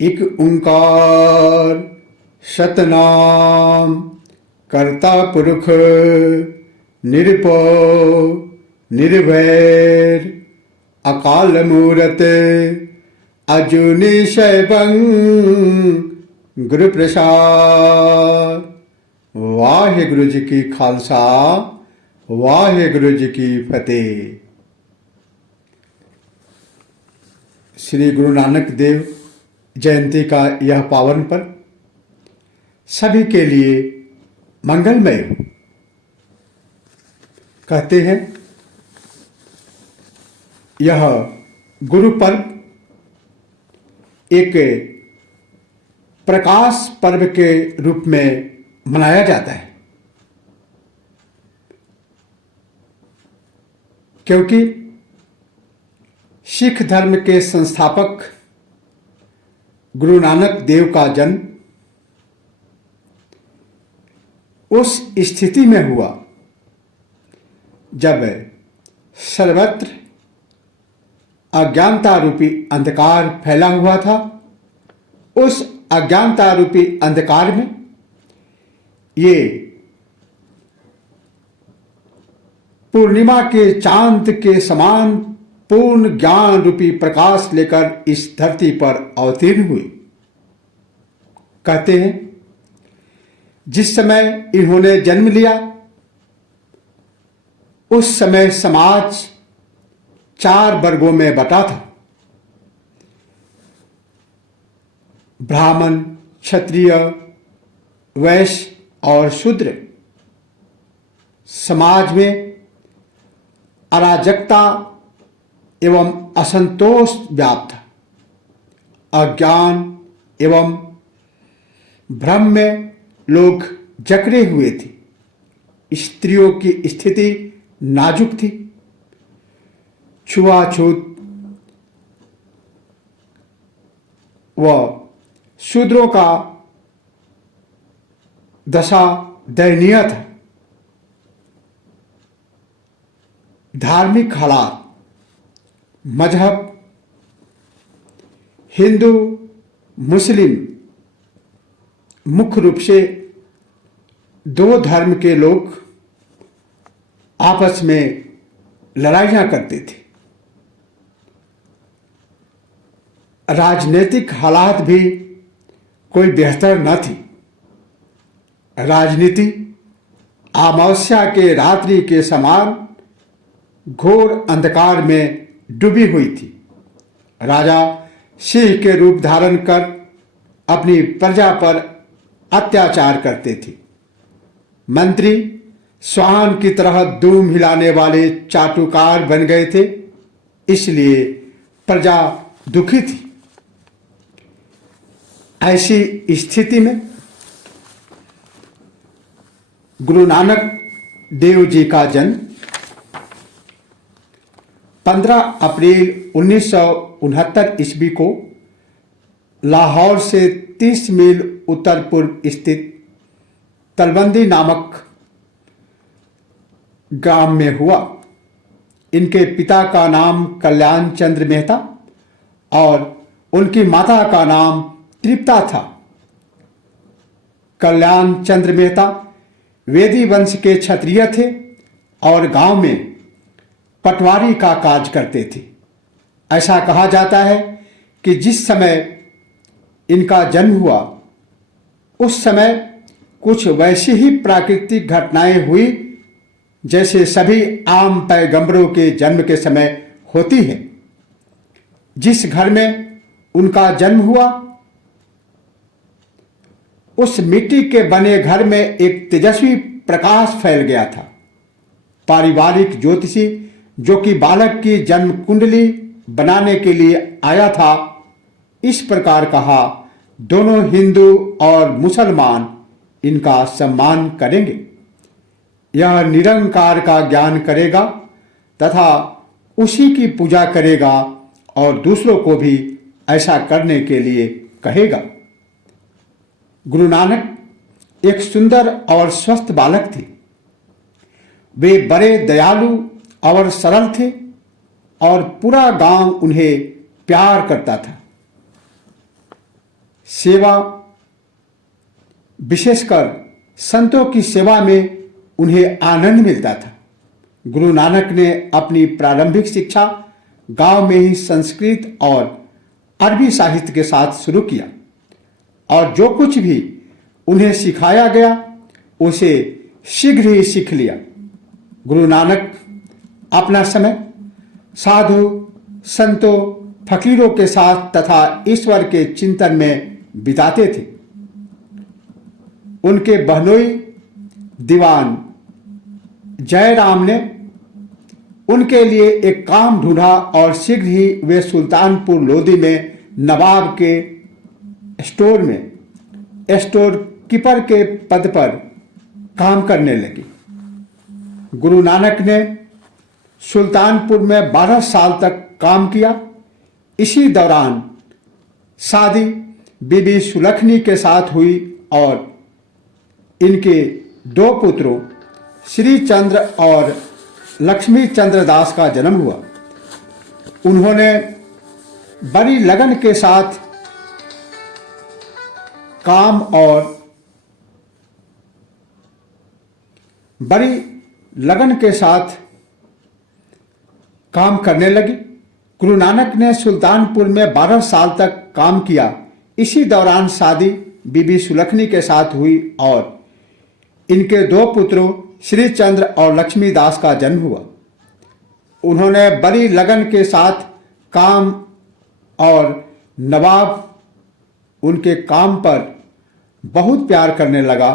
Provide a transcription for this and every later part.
एक ओंकार सतनाम कर्ता पुरुष निरपो निर्वैर अकाल मूरत अजूनी शैवं गुरु प्रसाद। वाहिगुरु जी की खालसा, वाहिगुरु जी की फतेह। श्री गुरु नानक देव जयंती का यह पावन पर्व सभी के लिए मंगलमय हो। कहते हैं यह गुरु पर्व एक प्रकाश पर्व के रूप में मनाया जाता है, क्योंकि सिख धर्म के संस्थापक गुरु नानक देव का जन्म उस स्थिति में हुआ जब सर्वत्र अज्ञानता रूपी अंधकार फैला हुआ था। उस अज्ञानता रूपी अंधकार में ये पूर्णिमा के चांद के समान पूर्ण ज्ञान रूपी प्रकाश लेकर इस धरती पर अवतीर्ण हुए। कहते हैं जिस समय इन्होंने जन्म लिया उस समय समाज 4 वर्गों में बटा था। ब्राह्मण, क्षत्रिय, वैश्य और शूद्र। समाज में अराजकता एवं असंतोष व्याप्त था। अज्ञान एवं भ्रम में लोग जकड़े हुए थे। स्त्रियों की स्थिति नाजुक थी। छुआछूत व शूद्रों का दशा दयनीय था। धार्मिक हालात, मजहब, हिंदू मुस्लिम, मुख्य रूप से 2 धर्म के लोग आपस में लड़ाइयां करते थे। राजनीतिक हालात भी कोई बेहतर न थी। राजनीति अमावस्या के रात्रि के समान घोर अंधकार में डूबी हुई थी। राजा सिंह के रूप धारण कर अपनी प्रजा पर अत्याचार करते थे। मंत्री श्वान की तरह दूम हिलाने वाले चाटुकार बन गए थे, इसलिए प्रजा दुखी थी। ऐसी स्थिति में गुरु नानक देव जी का जन्म 15 अप्रैल 1969 ईस्वी को लाहौर से 30 मील उत्तर पूर्व स्थित तलवंदी नामक ग्राम में हुआ। इनके पिता का नाम कल्याण चंद्र मेहता और उनकी माता का नाम तृप्ता था। कल्याण चंद्र मेहता वेदी वंश के क्षत्रिय थे और गांव में पटवारी का कार्य करते थे। ऐसा कहा जाता है कि जिस समय इनका जन्म हुआ उस समय कुछ वैसी ही प्राकृतिक घटनाएं हुई जैसे सभी आम पैगंबरों के जन्म के समय होती है। जिस घर में उनका जन्म हुआ उस मिट्टी के बने घर में एक तेजस्वी प्रकाश फैल गया था। पारिवारिक ज्योतिषी जो कि बालक की जन्म कुंडली बनाने के लिए आया था, इस प्रकार कहा, दोनों हिंदू और मुसलमान इनका सम्मान करेंगे। यह निरंकार का ज्ञान करेगा तथा उसी की पूजा करेगा और दूसरों को भी ऐसा करने के लिए कहेगा। गुरु नानक एक सुंदर और स्वस्थ बालक थे। वे बड़े दयालु और सरल थे और पूरा गांव उन्हें प्यार करता था। सेवा, विशेषकर संतों की सेवा में उन्हें आनंद मिलता था। गुरु नानक ने अपनी प्रारंभिक शिक्षा गांव में ही संस्कृत और अरबी साहित्य के साथ शुरू किया और जो कुछ भी उन्हें सिखाया गया उसे शीघ्र ही सीख लिया। गुरु नानक अपना समय साधु, संतों, फकीरों के साथ तथा ईश्वर के चिंतन में बिताते थे। उनके बहनोई दीवान जयराम ने उनके लिए एक काम ढूंढा और शीघ्र ही वे सुल्तानपुर लोधी में नवाब के स्टोर में स्टोर कीपर के पद पर काम करने लगे। गुरु नानक ने सुल्तानपुर में 12 साल तक काम किया। इसी दौरान शादी बीबी सुलखनी के साथ हुई और इनके 2 पुत्रों श्री चंद्र और लक्ष्मी चंद्र दास का जन्म हुआ। उन्होंने बड़ी लगन के साथ काम करने लगी। गुरु नानक ने सुल्तानपुर में 12 साल तक काम किया। इसी दौरान शादी बीबी सुलखनी के साथ हुई और इनके 2 पुत्रों श्री चंद्र और लक्ष्मी दास का जन्म हुआ। उन्होंने बड़ी लगन के साथ काम और नवाब उनके काम पर बहुत प्यार करने लगा।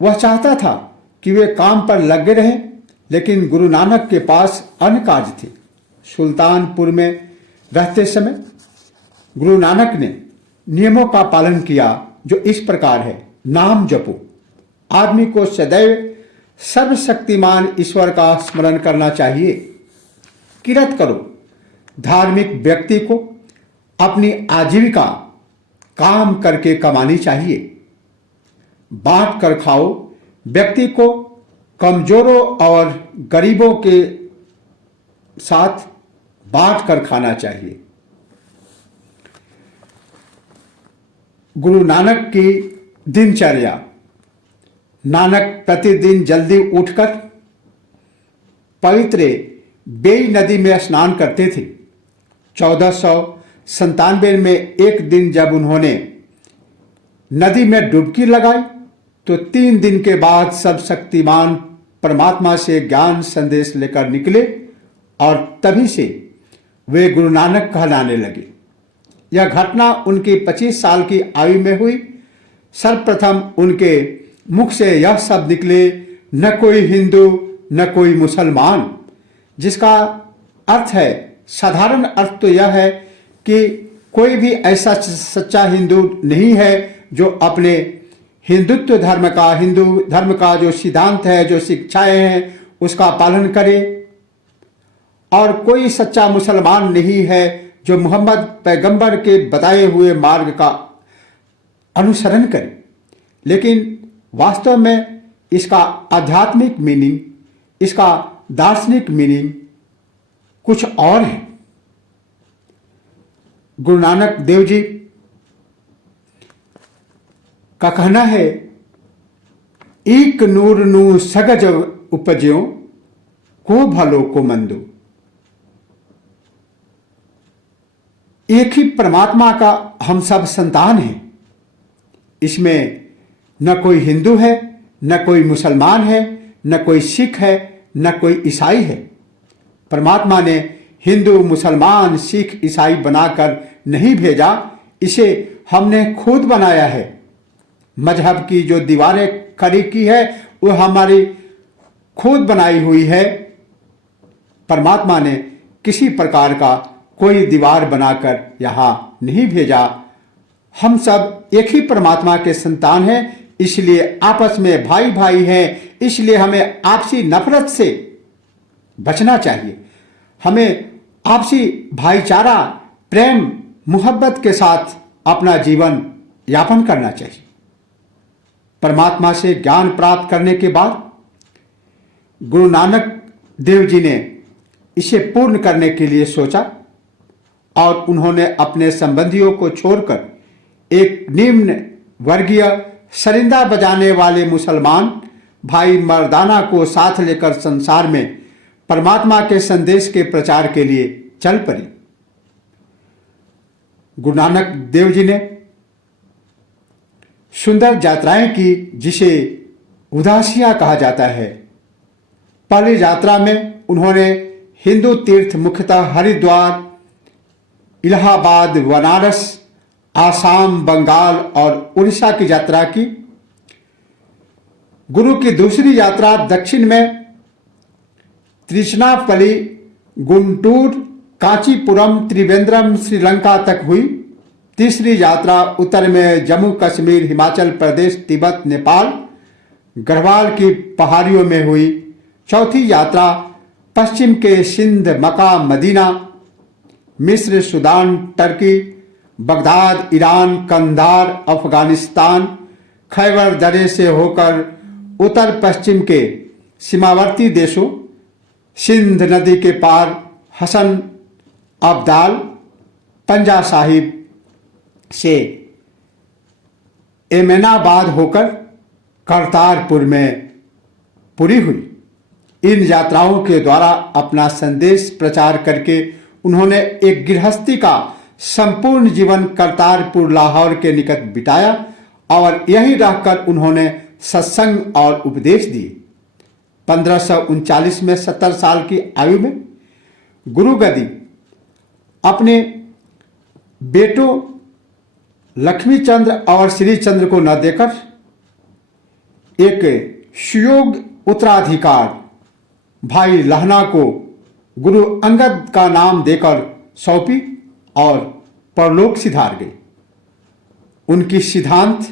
वह चाहता था कि वे काम पर लगे रहें, लेकिन गुरु नानक के पास अन्य कार्य थे। सुल्तानपुर में रहते समय गुरु नानक ने नियमों का पालन किया जो इस प्रकार है। नाम जपो, आदमी को सदैव सर्वशक्तिमान ईश्वर का स्मरण करना चाहिए। किरत करो, धार्मिक व्यक्ति को अपनी आजीविका काम करके कमानी चाहिए। बांट कर खाओ, व्यक्ति को कमजोरों और गरीबों के साथ बांट कर खाना चाहिए। गुरु नानक की दिनचर्या। नानक प्रतिदिन जल्दी उठकर पवित्र बेई नदी में स्नान करते थे। 1497 में एक दिन जब उन्होंने नदी में डुबकी लगाई तो 3 दिन के बाद सब शक्तिमान परमात्मा से ज्ञान संदेश लेकर निकले और तभी से वे गुरु नानक कहलाने लगे। यह घटना उनकी 25 साल की आयु में हुई। सर्वप्रथम उनके मुख से यह शब्द निकले, न कोई हिंदू न कोई मुसलमान, जिसका अर्थ है, साधारण अर्थ तो यह है कि कोई भी ऐसा सच्चा हिंदू नहीं है जो अपने हिंदू धर्म का जो सिद्धांत है, जो शिक्षाएं हैं, उसका पालन करे, और कोई सच्चा मुसलमान नहीं है जो मोहम्मद पैगंबर के बताए हुए मार्ग का अनुसरण करे। लेकिन वास्तव में इसका आध्यात्मिक मीनिंग, इसका दार्शनिक मीनिंग कुछ और है। गुरु नानक देव जी का कहना है, एक नूर नू सगज उपज्यो, को भलो को मंदो। एक ही परमात्मा का हम सब संतान हैं। इसमें न कोई हिंदू है, न कोई मुसलमान है, न कोई सिख है, न कोई ईसाई है। परमात्मा ने हिंदू, मुसलमान, सिख, ईसाई बनाकर नहीं भेजा, इसे हमने खुद बनाया है। मजहब की जो दीवारें खड़ी की है वो हमारी खुद बनाई हुई है। परमात्मा ने किसी प्रकार का कोई दीवार बनाकर यहां नहीं भेजा। हम सब एक ही परमात्मा के संतान हैं, इसलिए आपस में भाई भाई हैं। इसलिए हमें आपसी नफरत से बचना चाहिए। हमें आपसी भाईचारा, प्रेम, मोहब्बत के साथ अपना जीवन यापन करना चाहिए। परमात्मा से ज्ञान प्राप्त करने के बाद गुरु नानक देव जी ने इसे पूर्ण करने के लिए सोचा और उन्होंने अपने संबंधियों को छोड़कर एक निम्न वर्गीय सरिंदा बजाने वाले मुसलमान भाई मर्दाना को साथ लेकर संसार में परमात्मा के संदेश के प्रचार के लिए चल पड़ी। गुरु नानक देव जी ने सुंदर यात्राएं की, जिसे उदासियां कहा जाता है। पहली यात्रा में उन्होंने हिंदू तीर्थ मुख्यतः हरिद्वार, इलाहाबाद, बनारस, आसाम, बंगाल और उड़ीसा की यात्रा की। गुरु की दूसरी यात्रा दक्षिण में त्रिचनापल्ली, गुंटूर, कांचीपुरम, त्रिवेंद्रम, श्रीलंका तक हुई। तीसरी यात्रा उत्तर में जम्मू कश्मीर, हिमाचल प्रदेश, तिब्बत, नेपाल, गढ़वाल की पहाड़ियों में हुई। चौथी यात्रा पश्चिम के सिंध, मक्का, मदीना, मिस्र, Sudan, Turkey, Baghdad, Iran, Kandahar, Afghanistan, Khyber दरे से होकर उत्तर पश्चिम के सीमावर्ती देशों, सिंध नदी के पार हसन अब्दाल, पंजा साहिब से एमेनाबाद होकर करतारपुर में पूरी हुई। इन यात्राओं के द्वारा अपना संदेश प्रचार करके उन्होंने एक गृहस्थी का संपूर्ण जीवन करतारपुर लाहौर के निकट बिताया और यहीं रहकर उन्होंने सत्संग और उपदेश दिए। 1539 में 70 साल की आयु में गुरु गद्दी अपने बेटों लक्ष्मीचंद्र और श्रीचंद्र को न देकर एक सुयोग्य उत्तराधिकार भाई लहना को गुरु अंगद का नाम देकर सौंपी और परलोक सिधार गई। उनकी सिद्धांत,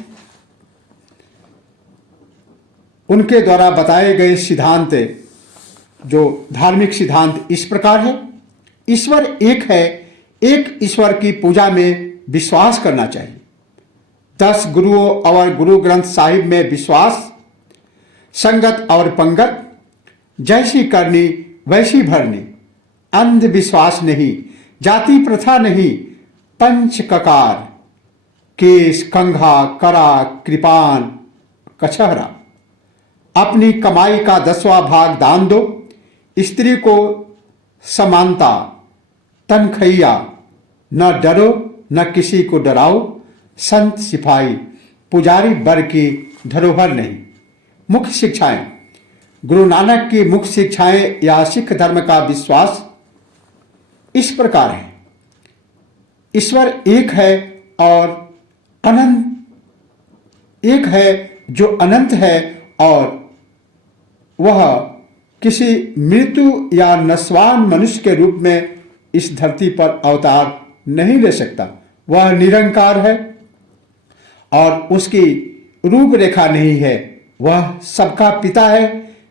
उनके द्वारा बताए गए सिद्धांत, जो धार्मिक सिद्धांत इस प्रकार है। ईश्वर एक है, एक ईश्वर की पूजा में विश्वास करना चाहिए। 10 गुरुओं और गुरु ग्रंथ साहिब में विश्वास, संगत और पंगत, जैसी करनी वैसी भरनी, अंधविश्वास नहीं, जाति प्रथा नहीं, पंच ककार, केस, कंघा, करा, कृपान, कछहरा। अपनी कमाई का 10वां भाग दान दो। स्त्री को समानता, तनखैया, न डरो न किसी को डराओ। संत सिपाही पुजारी वर्ग की धरोहर नहीं। मुख्य शिक्षाएं। गुरु नानक की मुख्य शिक्षाएं या सिख धर्म का विश्वास इस प्रकार है। ईश्वर एक है और अनंत, एक है जो अनंत है और वह किसी मृत्यु या नस्वान मनुष्य के रूप में इस धरती पर अवतार नहीं ले सकता। वह निरंकार है और उसकी रूपरेखा नहीं है। वह सबका पिता है,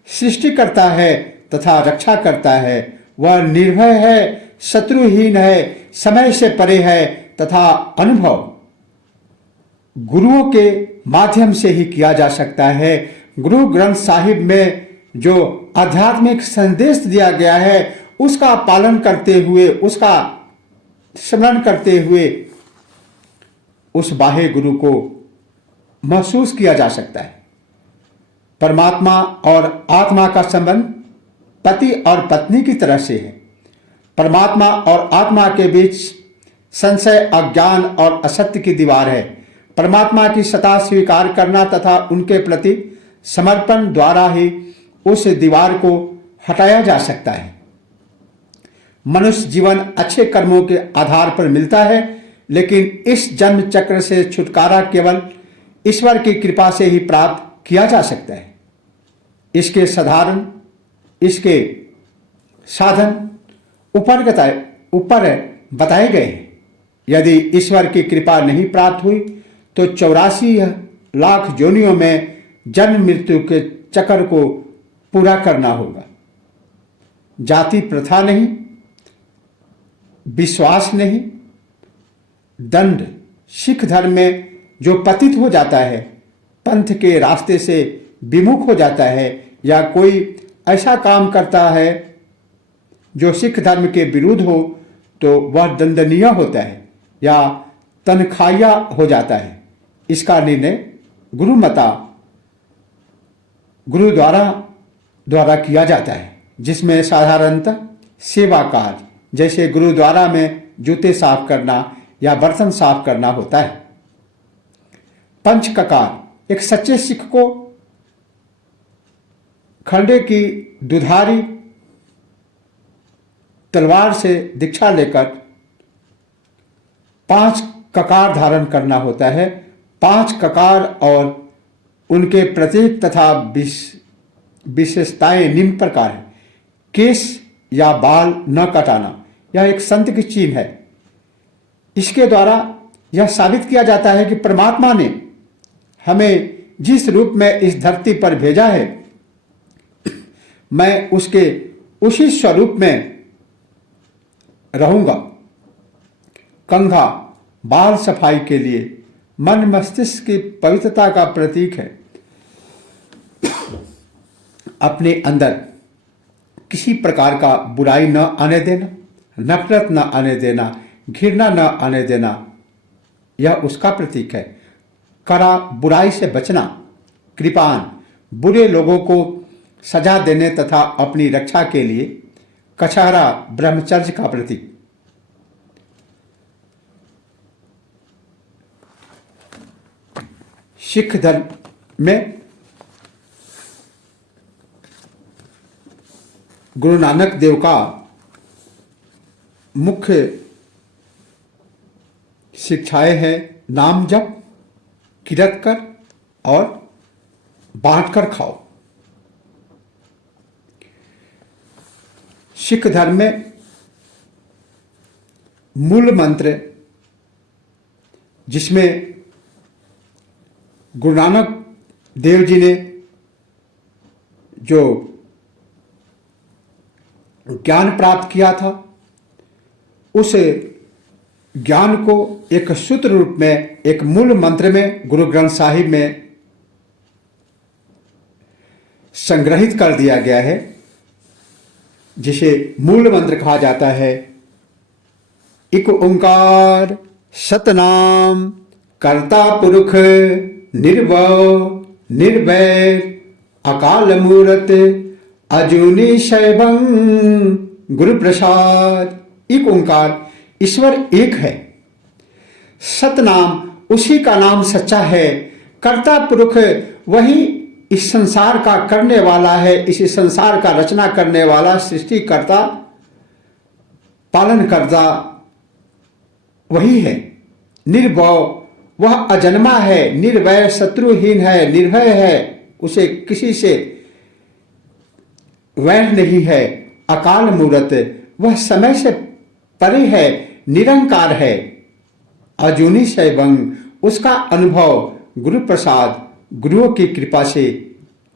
सृष्टि करता है तथा रक्षा करता है। वह निर्भय है, शत्रुहीन है, समय से परे है तथा अनुभव गुरुओं के माध्यम से ही किया जा सकता है। गुरु ग्रंथ साहिब में जो आध्यात्मिक संदेश दिया गया है उसका पालन करते हुए, उसका स्मरण करते हुए उस बाह्य गुरु को महसूस किया जा सकता है। परमात्मा और आत्मा का संबंध पति और पत्नी की तरह से है। परमात्मा और आत्मा के बीच संशय, अज्ञान और असत्य की दीवार है। परमात्मा की सत्ता स्वीकार करना तथा उनके प्रति समर्पण द्वारा ही उस दीवार को हटाया जा सकता है। मनुष्य जीवन अच्छे कर्मों के आधार पर मिलता है, लेकिन इस जन्म चक्र से छुटकारा केवल ईश्वर की कृपा से ही प्राप्त किया जा सकता है। इसके साधन ऊपर बताए गए हैं। यदि ईश्वर की कृपा नहीं प्राप्त हुई तो 84 लाख योनियों में जन्म मृत्यु के चक्र को पूरा करना होगा। जाति प्रथा नहीं, विश्वास नहीं, दंड। सिख धर्म में जो पतित हो जाता है, पंथ के रास्ते से विमुख हो जाता है या कोई ऐसा काम करता है जो सिख धर्म के विरुद्ध हो तो वह दंडनीय होता है या तनख्वाहिया हो जाता है। इसका निर्णय गुरुद्वारा द्वारा किया जाता है, जिसमें साधारणतः सेवा कार्य जैसे गुरुद्वारा में जूते साफ करना या बर्तन साफ करना होता है। पंच ककार एक सच्चे सिख को खंडे की दुधारी तलवार से दीक्षा लेकर 5 ककार धारण करना होता है। 5 ककार और उनके प्रतीक तथा विशेषताएं निम्न प्रकार है। केश या बाल न कटाना, यह एक संत की चिन्ह है। इसके द्वारा यह साबित किया जाता है कि परमात्मा ने हमें जिस रूप में इस धरती पर भेजा है, मैं उसके उसी स्वरूप में रहूंगा। कंघा बाल सफाई के लिए मन मस्तिष्क की पवित्रता का प्रतीक है। अपने अंदर किसी प्रकार का बुराई न आने देना, नफरत न आने देना, घृणा न आने देना, यह उसका प्रतीक है। कड़ा बुराई से बचना, कृपान बुरे लोगों को सजा देने तथा अपनी रक्षा के लिए कछहरा ब्रह्मचर्य का प्रतीक। सिख धर्म में गुरु नानक देव का मुख्य शिक्षाएं हैं नाम जप, किरत कर और बांट कर खाओ। सिख धर्म में मूल मंत्र, जिसमें गुरु नानक देव जी ने जो ज्ञान प्राप्त किया था, उस ज्ञान को एक सूत्र रूप में, एक मूल मंत्र में गुरु ग्रंथ साहिब में संग्रहित कर दिया गया है, जिसे मूल मंत्र कहा जाता है। एक ओंकार सतनाम कर्ता पुरुष निर्भव निर्वैर अकाल मूरत अजूनी शैवं गुरु प्रसाद। एक ओंकार, ईश्वर एक है। सतनाम, उसी का नाम सच्चा है। कर्ता पुरुष, वही इस संसार का करने वाला है, इस संसार का रचना करने वाला, सृष्टिकर्ता, पालन करता वही है। निर्भव, वह अजन्मा है, निर्भय शत्रुहीन है, निर्भय है, उसे किसी से वैर नहीं है। अकाल मूरत, वह समय से परे है, निरंकार है। अजूनी शैवं, उसका अनुभव गुरु प्रसाद, गुरुओं की कृपा से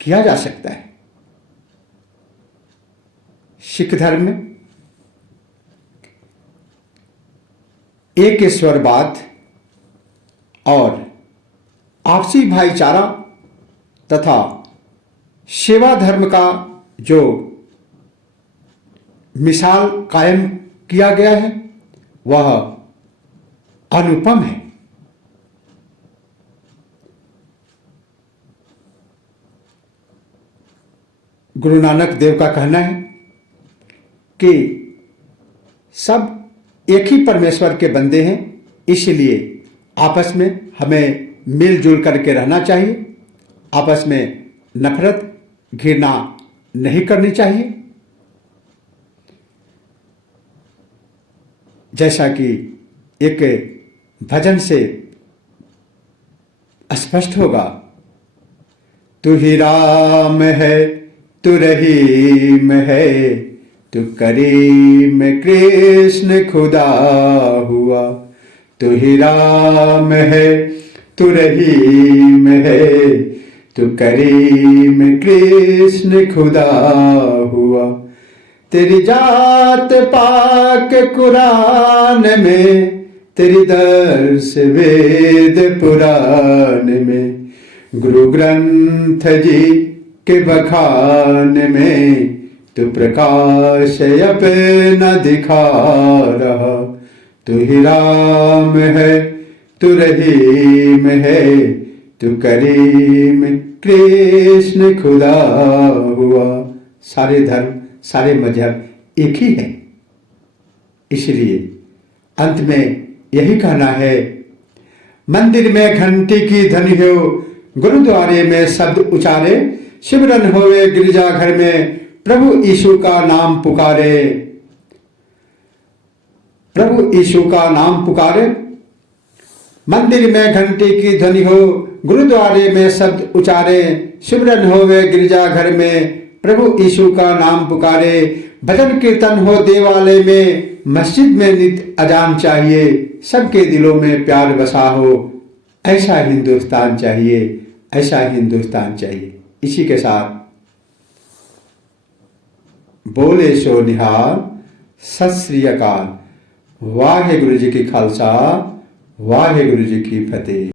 किया जा सकता है। सिख धर्म में एक ईश्वरवाद और आपसी भाईचारा तथा सेवा धर्म का जो मिसाल कायम किया गया है, वह अनुपम है। गुरु नानक देव का कहना है कि सब एक ही परमेश्वर के बंदे हैं, इसलिए आपस में हमें मिलजुल करके रहना चाहिए। आपस में नफरत घृणा नहीं करनी चाहिए। जैसा कि एक भजन से स्पष्ट होगा, तू ही राम है, तू रहीम है, तू करीम कृष्ण खुदा हुआ। तू ही राम है, तू रहीम है, तू करीम कृष्ण खुदा हुआ। तेरी जात पाक कुरान में, तेरी दर्श वेद पुराण में, गुरु ग्रंथ जी के बखान में, तू प्रकाश अपना दिखा रहा। तू ही राम है, तू रहीम है, तू करीम, कृष्ण खुदा हुआ। सारे धर्म, सारे मजहब एक ही है। इसलिए अंत में यही कहना है, मंदिर में घंटी की ध्वनि हो, गुरुद्वारे में शब्द उचारे, सिमरन होवे गिरजाघर में, प्रभु यीशु का नाम पुकारे, प्रभु यीशु का नाम पुकारे। मंदिर में घंटी की ध्वनि हो, गुरुद्वारे में शब्द उचारे, सिमरन होवे गिरजाघर में, प्रभु यीशु का नाम पुकारे। भजन कीर्तन हो देवालय में, मस्जिद में नित अजान चाहिए, सबके दिलों में प्यार बसा हो। ऐसा हिंदुस्तान चाहिए, ऐसा हिंदुस्तान चाहिए। इसी के साथ बोले सो निहाल, सत श्री अकाल। वाहे गुरु जी की खालसा, वाहे गुरु जी की फतेह।